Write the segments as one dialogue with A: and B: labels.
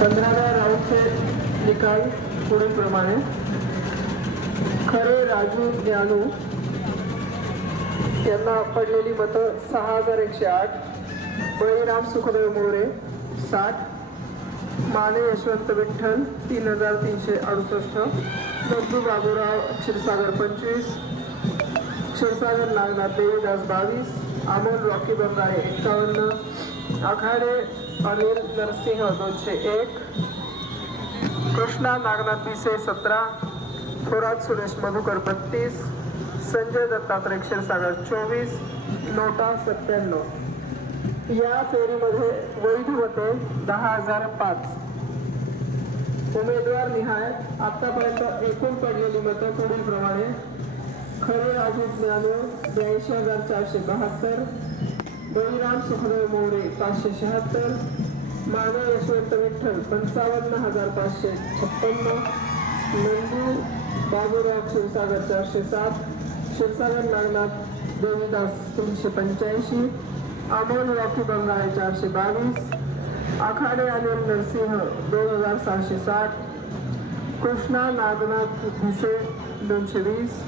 A: पंधराव्या राऊंडचे निकाल पुढीलप्रमाणे. खरे राजू ज्ञानू यांना पडलेली मतं सहा हजार एकशे आठ. बळीराम सुखदेव मोरे साठ. माने यशवंत विठ्ठल तीन हजार तीनशे अडुसष्ट. नंदू बाबूराव क्षीरसागर पंचवीस. क्षीरसागर नागनाथ देवीदास बावीस. आनंद रॉकी बंगाळे एक्कावन्न आखाडे अनिल नरसिंह दोनशे एक. कृष्णा नागनाथ पिसे सतरा. थोरात सुरेश मधुकर बत्तीस. संजय दत्तात्रय क्षीरसागर चोवीस. नोटा सत्त्याण्णव. या फेरीमध्ये वैध होते दहा हजार पाच. उमेदवार निहाय. आतापर्यंत एकूण पडलेली मतं पुढील प्रमाणे खरे राजू ज्ञान ब्याऐंशी हजार चारशे बहात्तर बळीराम सुखदेव मोरे पाचशे शहात्तर मानव यशवंत विठ्ठल पंचावन्न हजार पाचशे छप्पन्न नंदू बाबूराव क्षीरसागर चारशे सात क्षीरसागर नागनाथ देवीदास तीनशे पंच्याऐंशी अमोल रॉकी बंगाळे चारशे बावीस आखाडे अनिल नरसिंह दोन हजार सहाशे साठ कृष्णा नागनाथ भिसे दोनशे वीस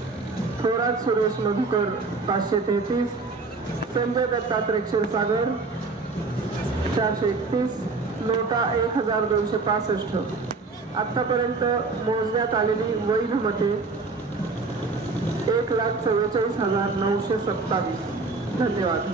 A: थोरात सुरेश मधुकर पाचशे तेहतीस. संजय दत्तात्रय क्षीरसागर चारशे एकतीस. नोटा एक हजार दोनशे पासष्ट. आत्तापर्यंत मोजण्यात आलेली वैध मते एक लाख चव्वेचाळीस हजार नऊशे सत्तावीस. धन्यवाद.